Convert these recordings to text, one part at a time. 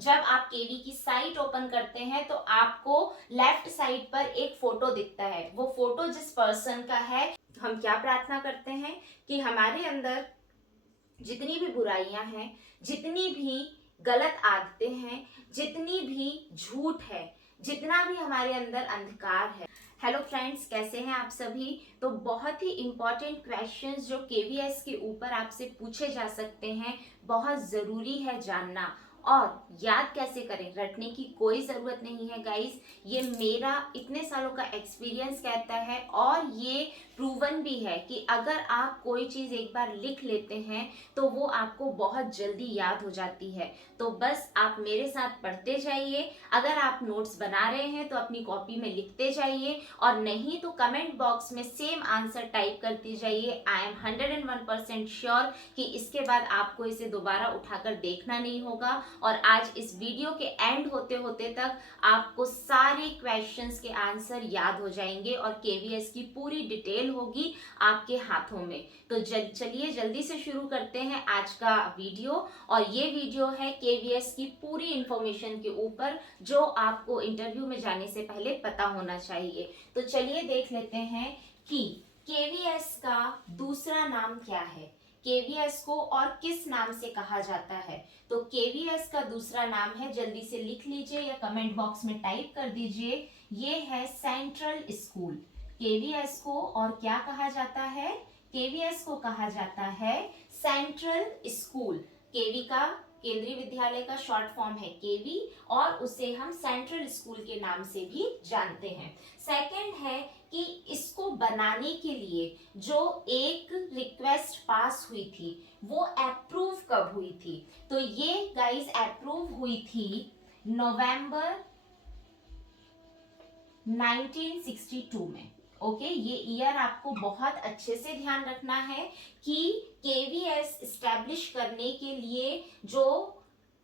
जब आप केवी की साइट ओपन करते हैं तो आपको लेफ्ट साइड पर एक फोटो दिखता है। वो फोटो जिस पर्सन का है, हम क्या प्रार्थना करते हैं कि हमारे अंदर जितनी भी बुराइयां हैं, जितनी भी गलत आदतें हैं, जितनी भी झूठ है, जितना भी हमारे अंदर अंधकार है। हेलो फ्रेंड्स, कैसे हैं आप सभी। तो बहुत ही इंपॉर्टेंट क्वेश्चंस जो केवीएस के ऊपर आपसे पूछे जा सकते हैं, बहुत जरूरी है जानना। और याद कैसे करें, रटने की कोई जरूरत नहीं है गाइस। ये मेरा इतने सालों का एक्सपीरियंस कहता है और ये प्रूवन भी है कि अगर आप कोई चीज एक बार लिख लेते हैं तो वो आपको बहुत जल्दी याद हो जाती है। तो बस आप मेरे साथ पढ़ते जाइए। अगर आप नोट्स बना रहे हैं तो अपनी कॉपी में लिखते जाइए, और नहीं तो कमेंट बॉक्स में सेम आंसर टाइप करते जाइए। आई एम 101% श्योर कि इसके बाद आपको इसे दोबारा उठाकर देखना नहीं होगा। और आज इस वीडियो के एंड होते होते तक आपको सारे क्वेश्चंस के आंसर याद हो जाएंगे और केवीएस की पूरी डिटेल होगी आपके हाथों में। तो चलिए जल्दी से शुरू करते हैं आज का वीडियो। और ये वीडियो है केवीएस की पूरी इंफॉर्मेशन के ऊपर, जो आपको इंटरव्यू में जाने से पहले पता होना चाहिए। तो चलिए देख लेते हैं कि केवीएस का दूसरा नाम क्या है, केवीएस को और किस नाम से कहा जाता है। तो केवीएस का दूसरा नाम है, जल्दी से लिख लीजिए या कमेंट बॉक्स में टाइप कर दीजिए, ये है सेंट्रल स्कूल। केवीएस को और क्या कहा जाता है, केवीएस को कहा जाता है सेंट्रल स्कूल। केवी का केंद्रीय विद्यालय का शॉर्ट फॉर्म है केवी, और उसे हम सेंट्रल स्कूल के नाम से भी जानते हैं। सेकंड है कि इसको बनाने के लिए जो एक रिक्वेस्ट पास हुई थी वो अप्रूव कब हुई थी। तो ये गाइस अप्रूव हुई थी नवंबर 1962 में। ओके, ये ईयर आपको बहुत अच्छे से ध्यान रखना है कि केवीएस स्टैब्लिश करने के लिए जो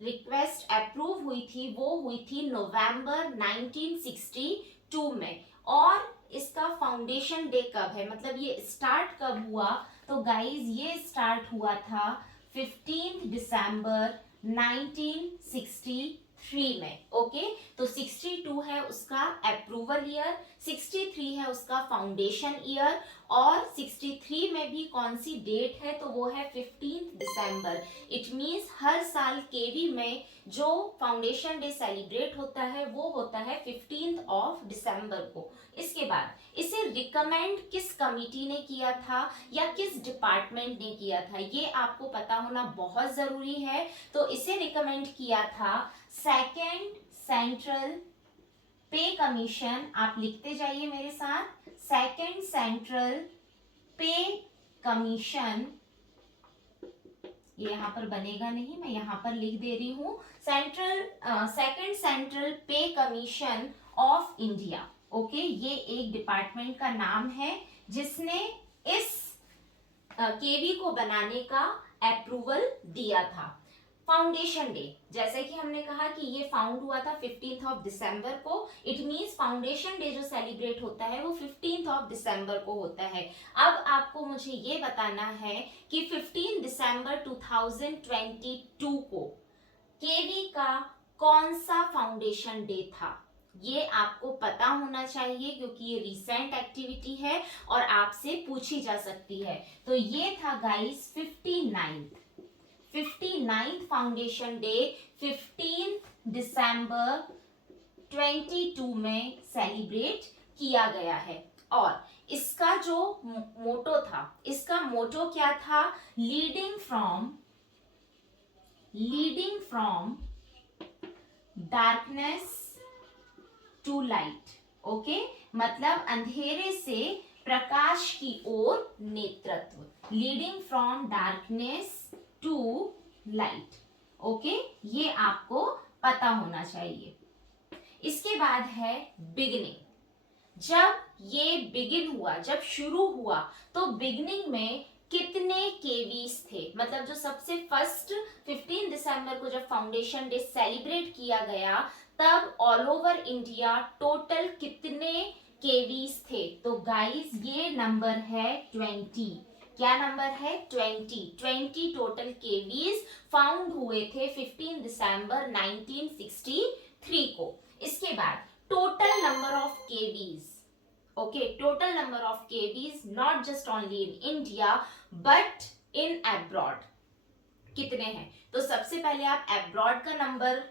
रिक्वेस्ट अप्रूव हुई थी वो हुई थी नवंबर 1962 में। और इसका फाउंडेशन डे कब है, मतलब ये स्टार्ट कब हुआ, तो गाइज ये स्टार्ट हुआ था 15 दिसंबर 1963 में। ओके, तो 62 है उसका अप्रूवल ईयर, 63 है उसका फाउंडेशन ईयर, और 63 में भी कौन सी डेट है, तो वो है 15 दिसंबर। इट मींस हर साल केवी में जो फाउंडेशन डे सेलिब्रेट होता है वो होता है 15 ऑफ दिसंबर को। इसके बाद इसे रिकमेंड किस कमिटी ने किया था या किस डिपार्टमेंट ने किया था, ये आपको पता होना बहुत जरूरी है। तो इसे रिकमेंड किया था सेकेंड सेंट्रल पे कमीशन। आप लिखते जाइए मेरे साथ, सेकेंड सेंट्रल पे कमीशन। ये यहाँ पर बनेगा नहीं, मैं यहाँ पर लिख दे रही हूँ, सेकेंड सेंट्रल पे कमीशन ऑफ इंडिया। ओके, ये एक डिपार्टमेंट का नाम है जिसने इस केवी को बनाने का अप्रूवल दिया था। फाउंडेशन डे, जैसे कि हमने कहा कि ये फाउंड हुआ था 15 ऑफ दिसंबर को, इट मींस फाउंडेशन डे जो सेलिब्रेट होता है वो 15 ऑफ दिसंबर को होता है। अब आपको मुझे ये बताना है कि 15 दिसंबर 2022 को केवी का कौन सा फाउंडेशन डे था, ये आपको पता होना चाहिए क्योंकि ये रिसेंट एक्टिविटी है और आपसे पूछी जा सकती है। तो ये था गाइस 59th फाउंडेशन डे 15 दिसंबर 22 में सेलिब्रेट किया गया है। और इसका जो मोटो था, इसका मोटो क्या था, leading from darkness to light. Okay, मतलब अंधेरे से प्रकाश की ओर नेतृत्व, leading from darkness to light. Okay, ये आपको पता होना चाहिए। इसके बाद है बिगिनिंग। जब ये बिगिन हुआ, जब शुरू हुआ, तो बिगिनिंग में कितने केवीज थे, मतलब जो सबसे फर्स्ट 15 दिसंबर को जब फाउंडेशन डे सेलिब्रेट किया गया तब ऑल ओवर इंडिया टोटल कितने केवीज थे, तो गाइस ये नंबर है 20। क्या नंबर है? 20 टोटल केवीज फाउंड हुए थे 15 दिसंबर 1963 को। इसके बाद total number of KVs, okay, total number of KVs not just only in India but in abroad कितने हैं? तो सबसे पहले आप अब्रॉड का नंबर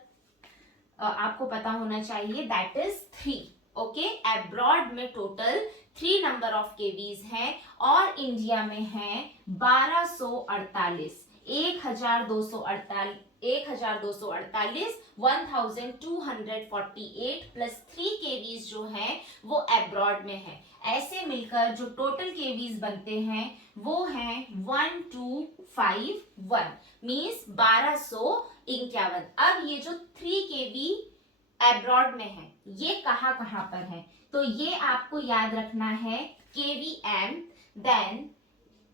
आपको पता होना चाहिए, दैट इज 3। ओके, अब्रॉड में टोटल 3 नंबर ऑफ केवीज हैं और इंडिया में है 1248, 1248, 1248 प्लस 3 केवीज जो है वो अब्रॉड में है। ऐसे मिलकर जो टोटल केवीज बनते हैं वो हैं 1251, मीन्स 1251। अब ये जो 3 केवी एब्रॉड में है ये कहाँ कहाँ पर है? तो ये आपको याद रखना है, KVM, देन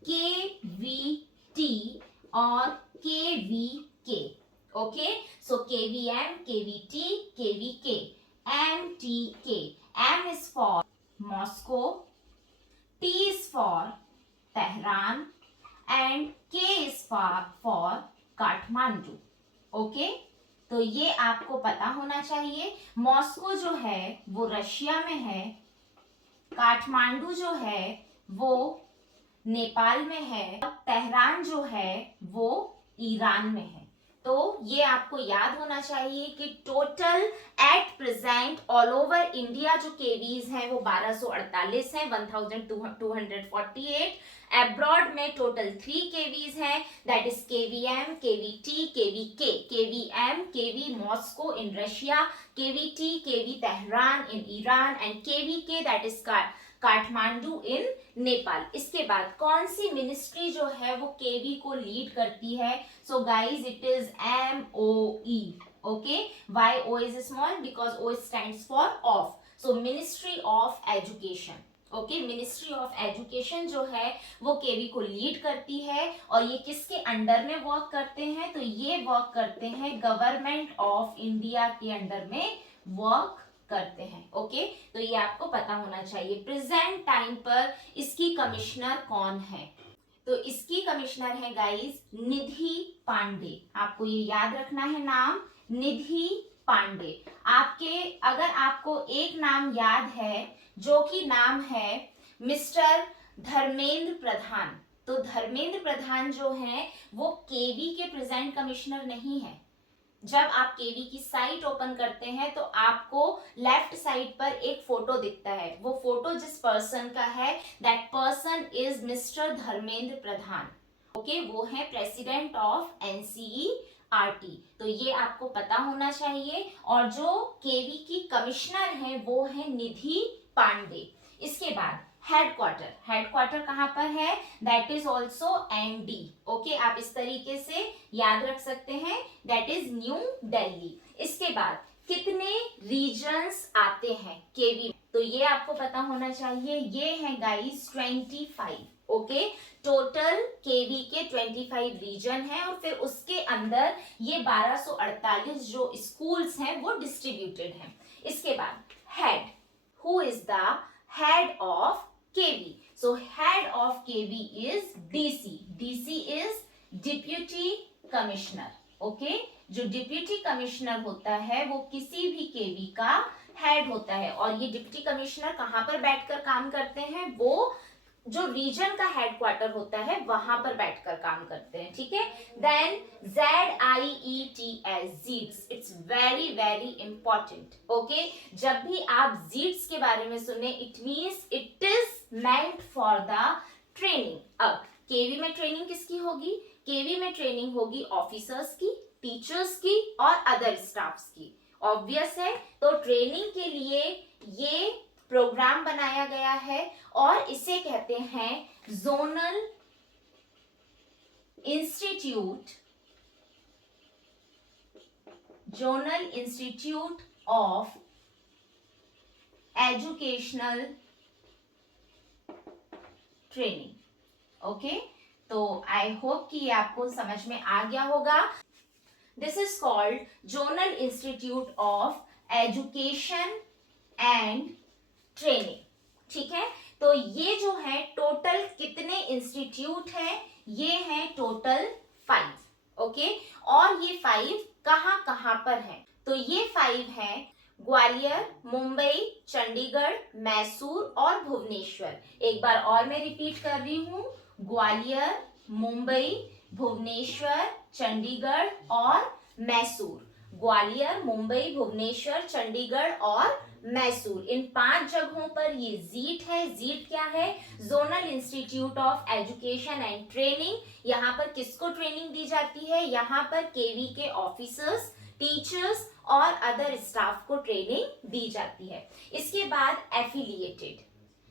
KVT और KVK। Okay, so KVM, KVT, KVK, MTK। M is for Moscow, T is for Tehran and K is for Kathmandu। Okay, तो ये आपको पता होना चाहिए। मॉस्को जो है वो रशिया में है, काठमांडू जो है वो नेपाल में है, तेहरान जो है वो ईरान में है। तो ये आपको याद होना चाहिए कि total at present all over India जो केवीज हैं वो 1248 हैं, 1248। एब्रॉड में टोटल 3 केवीज हैं, that is KVM, KVT, KVK। KVM, KV Moscow in Russia, KVT, KV Tehran in Iran and KVK that is Kathmandu in Nepal. इसके बाद कौन सी मिनिस्ट्री जो है वो केवी को लीड करती है? So guys it is MOE। Okay, why O is small? Because O stands for off, so Ministry of Education। Okay, ministry of education जो है वो केवी को लीड करती है और ये किसके अंडर में वर्क करते हैं? तो ये वर्क करते हैं गवर्नमेंट ऑफ इंडिया के अंडर में वर्क करते हैं। ओके, तो ये आपको पता होना चाहिए। प्रेजेंट टाइम पर इसकी कमिश्नर कौन है? तो इसकी कमिश्नर है गाइस निधि पांडे। आपको ये याद रखना है नाम, निधि पांडे। अगर आपको एक नाम याद है जो कि नाम है मिस्टर धर्मेंद्र प्रधान, तो धर्मेंद्र प्रधान जो है वो केवी के प्रेजेंट कमिश्नर नहीं है। जब आप केवी की साइट ओपन करते हैं तो आपको लेफ्ट साइड पर एक फोटो दिखता है, वो फोटो जिस पर्सन का है that person is mister Dharmendra Pradhan. Okay, वो है प्रेसिडेंट ऑफ NCERT। तो ये आपको पता होना चाहिए। और जो केवी की कमिश्नर है वो है निधि पांडे। इसके बाद हेडक्वार्टर कहां पर है? That is also ND। Okay, आप इस तरीके से याद रख सकते हैं, दैट इज न्यू दिल्ली। इसके बाद कितने रीजन्स आते हैं केवी? तो ये आपको पता होना चाहिए, ये है गाइस 25। ओके, टोटल केवी के 25 रीजन है और फिर उसके अंदर ये 1248 जो स्कूल्स हैं वो डिस्ट्रीब्यूटेड हैं। इसके बाद head, who is the head of KV? So head of KV is DC। DC is Deputy Commissioner। Okay, जो डिप्यूटी कमिश्नर होता है वो किसी भी केवी का हेड होता है और ये डिप्टी कमिश्नर कहां पर बैठकर काम करते हैं? वो जो रीजन का हेडक्वार्टर होता है वहां पर बैठकर काम करते हैं। ठीक है, then ZIETS, ZIETs, it's very very important. Okay, जब भी आप जीट्स के बारे में सुने it means it is meant for the training. अब केवी में ट्रेनिंग किसकी होगी? केवी में ट्रेनिंग होगी ऑफिसर्स की, टीचर्स की और अदर स्टाफ्स की। ऑब्वियस है, तो ट्रेनिंग के लिए ये प्रोग्राम बनाया गया है और इसे कहते हैं zonal institute of educational training. Okay, तो आई होप कि ये आपको समझ में आ गया होगा। This is called zonal institute of education and training. ठीक है, तो ये जो है टोटल कितने इंस्टीट्यूट हैं, ये हैं टोटल 5। ओके, और ये 5 कहाँ कहाँ पर हैं, तो ये 5 हैं ग्वालियर, मुंबई, चंडीगढ़, मैसूर और भुवनेश्वर। एक बार और मैं रिपीट कर रही हूँ, ग्वालियर, मुंबई, भुवनेश्वर, चंडीगढ़ और मैसूर। ग्वालियर, मुंबई, भुवनेश्वर, चंडीगढ़ और मैसूर, इन 5 जगहों पर ये जीट है। जीट क्या है? Zonal institute of education and training. यहाँ पर किसको ट्रेनिंग दी जाती है? यहाँ पर केवी के ऑफिसर्स, टीचर्स और अदर स्टाफ को ट्रेनिंग दी जाती है। इसके बाद एफिलिएटेड,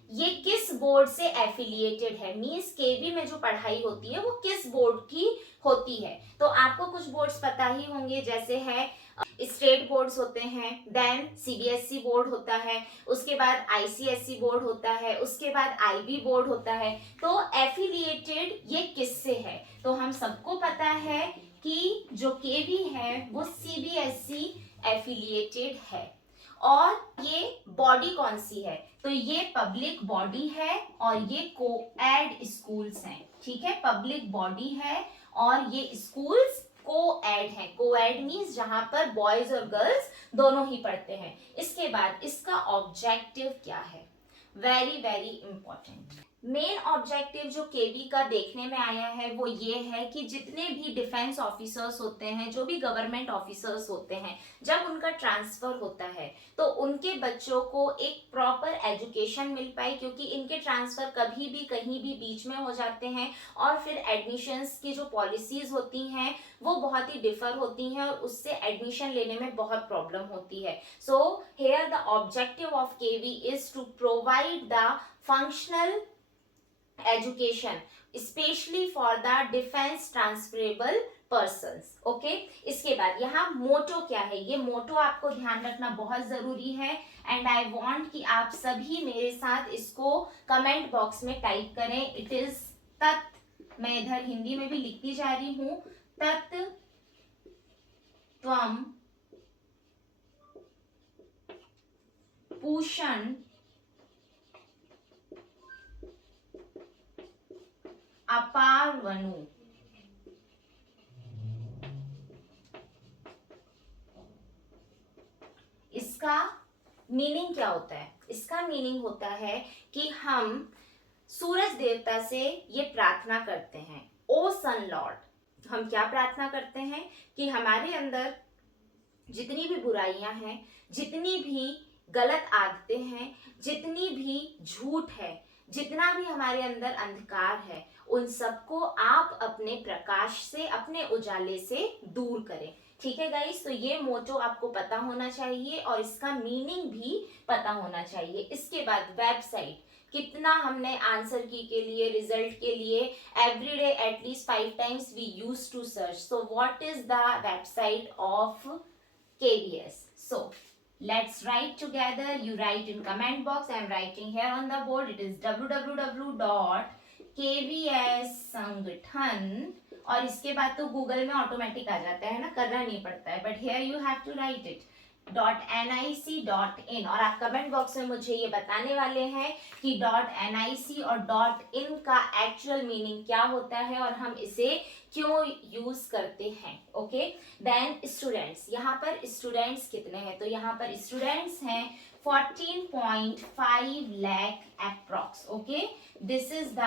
ये किस बोर्ड से एफिलिएटेड है, मींस केवी में जो पढ़ाई होती है वो किस बोर्ड की होती है। तो आपको कुछ बोर्ड्स पता ही होंगे, जैसे है स्टेट बोर्ड्स होते हैं, देन सीबीएसई बोर्ड होता है, उसके बाद आईसीएसई बोर्ड होता है, उसके बाद आईबी बोर्ड होता है। तो एफिलिएटेड ये किससे है? तो हम सबको पता है कि जो केवी है वो सीबीएसई एफिलिएटेड है। और ये बॉडी कौन सी है? तो ये पब्लिक बॉडी है और ये को-एड स्कूल्स हैं। ठीक है, पब्लिक बॉडी है और ये स्कूल्स को-एड है। को-एड मींस जहां पर बॉयज और गर्ल्स दोनों ही पढ़ते हैं। इसके बाद इसका ऑब्जेक्टिव क्या है? Very very important. Main objective जो केवी का देखने में आया है वो ये है कि जितने भी डिफेंस ऑफिसर्स होते हैं, जो भी गवर्नमेंट ऑफिसर्स होते हैं, जब उनका ट्रांसफर होता है तो उनके बच्चों को एक प्रॉपर एजुकेशन मिल पाए, क्योंकि इनके ट्रांसफर कभी भी कहीं भी बीच में हो जाते हैं और फिर एडमिशन्स की जो पॉलिसीज होती हैं वो बहुत ही डिफर होती हैं और उससे एडमिशन लेने में बहुत प्रॉब्लम होती है। So here the objective of KV is to provide the functional education especially for the defense transferable persons। Okay, इसके बाद यहाँ मोटो क्या है? ये मोटो आपको ध्यान रखना बहुत जरूरी है एंड आई वांट कि आप सभी मेरे साथ इसको कमेंट बॉक्स में टाइप करें। इट इज तत्, मैं इधर हिंदी में भी लिखती जा रही हूँ, तत् त्वम पूषण अपारवनु। इसका मीनिंग क्या होता है? इसका मीनिंग होता है कि हम सूरज देवता से ये प्रार्थना करते हैं, ओ सन लॉर्ड। हम क्या प्रार्थना करते हैं कि हमारे अंदर जितनी भी बुराइयां हैं, जितनी भी गलत आदतें हैं, जितनी भी झूठ है, जितना भी हमारे अंदर अंधकार है, उन सबको आप अपने प्रकाश से, अपने उजाले से दूर करें। ठीक है गाइस, तो ये मोटो आपको पता होना चाहिए और इसका मीनिंग भी पता होना चाहिए। इसके बाद वेबसाइट, कितना हमने आंसर की के लिए, रिजल्ट के लिए everyday at least 5 times we use to search. So what is the website of KVS? So let's write together. You write in comment box. I am writing here on the board. It is www.kvssangathan। और इसके बाद तो Google में automatic आ जाता है ना, करना नहीं पड़ता है, but here you have to write it .nic.in। और आप कमेंट बॉक्स में मुझे ये बताने वाले हैं कि .nic और .in का एक्चुअल मीनिंग क्या होता है और हम इसे क्यों यूज करते हैं। ओके, देन स्टूडेंट्स, यहाँ पर स्टूडेंट्स कितने हैं? तो यहाँ पर स्टूडेंट्स हैं 14.5 lakh approx. Okay, this is the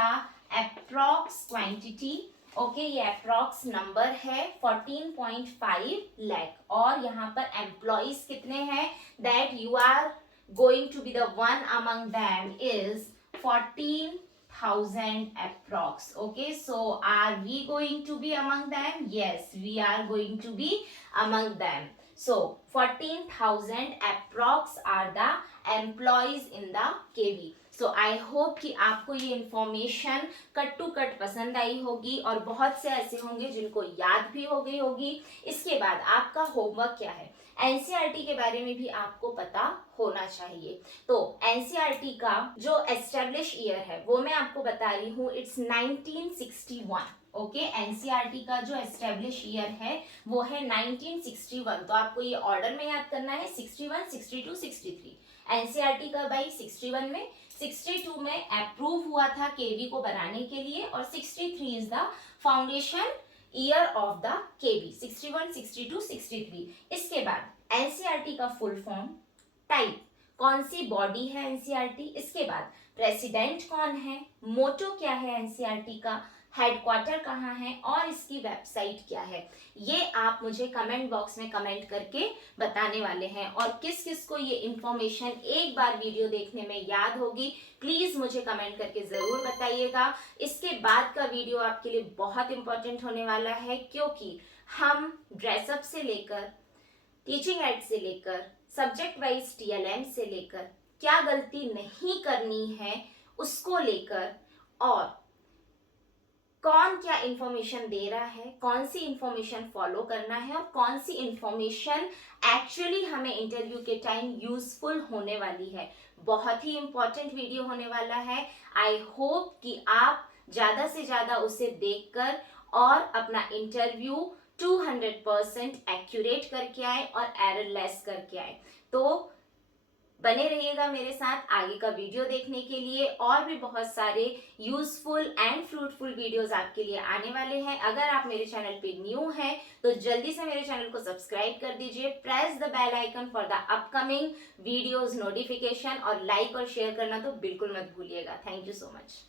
approx quantity. Okay, ये अप्रॉक्स नंबर है 14.5 लाख। और यहाँ पर एम्प्लॉइज कितने हैं? That you are going to be the one among them is 14,000 approx। Okay, so are we going to be among them? Yes, we are going to be among them. So 14,000 approx are the employees in the KV। So I hope कि आपको ये information cut to cut पसंद आई होगी और बहुत से ऐसे होंगे जिनको याद भी हो गई होगी। इसके बाद आपका होमवर्क क्या है? एनसीईआरटी के बारे में भी आपको पता होना चाहिए। तो एनसीईआरटी का जो एस्टेब्लिश ईयर है वो मैं आपको बता रही हूँ, इट्स 1961। ओके, एनसीईआरटी का जो एस्टेब्लिश ईयर है वो है 1961। तो आपको ये ऑर्डर में याद करना है, 61, 62, 63। एनसीईआरटी का भाई 61 में, 62 में अप्रूव हुआ था केवी को बनाने के लिए, और 63 is the foundation year of the KV, 61, 62, 63। इसके बाद एनसीईआरटी का फुल फॉर्म, टाइप, कौन सी बॉडी है एनसीईआरटी, इसके बाद प्रेसिडेंट कौन है, मोटो क्या है एनसीईआरटी का, हेडक्वार्टर कहाँ है, और इसकी वेबसाइट क्या है। ये आप मुझे कमेंट बॉक्स में कमेंट करके बताने वाले हैं। और किस किस को ये इंफॉर्मेशन एक बार वीडियो देखने में याद होगी, प्लीज मुझे कमेंट करके जरूर बताइएगा। इसके बाद का वीडियो आपके लिए बहुत इंपॉर्टेंट होने वाला है, क्योंकि हम ड्रेसअप से लेकर, टीचिंग एड से लेकर, सब्जेक्ट वाइज टीएलएम से लेकर, क्या गलती नहीं करनी है उसको लेकर, और कौन क्या इंफॉर्मेशन दे रहा है, कौन सी इंफॉर्मेशन फॉलो करना है, और कौन सी इंफॉर्मेशन एक्चुअली हमें इंटरव्यू के टाइम यूजफुल होने वाली है। बहुत ही इंपॉर्टेंट वीडियो होने वाला है। आई होप कि आप ज्यादा से ज्यादा उसे देखकर और अपना इंटरव्यू 200% एक्यूरेट करके आए और एररलेस करके आए। तो बने रहिएगा मेरे साथ आगे का वीडियो देखने के लिए, और भी बहुत सारे यूजफुल एंड फ्रूटफुल वीडियोस आपके लिए आने वाले हैं। अगर आप मेरे चैनल पे न्यू हैं तो जल्दी से मेरे चैनल को सब्सक्राइब कर दीजिए, press the bell icon for the upcoming videos notification, और लाइक और शेयर करना तो बिल्कुल मत भूलिएगा। Thank you so much.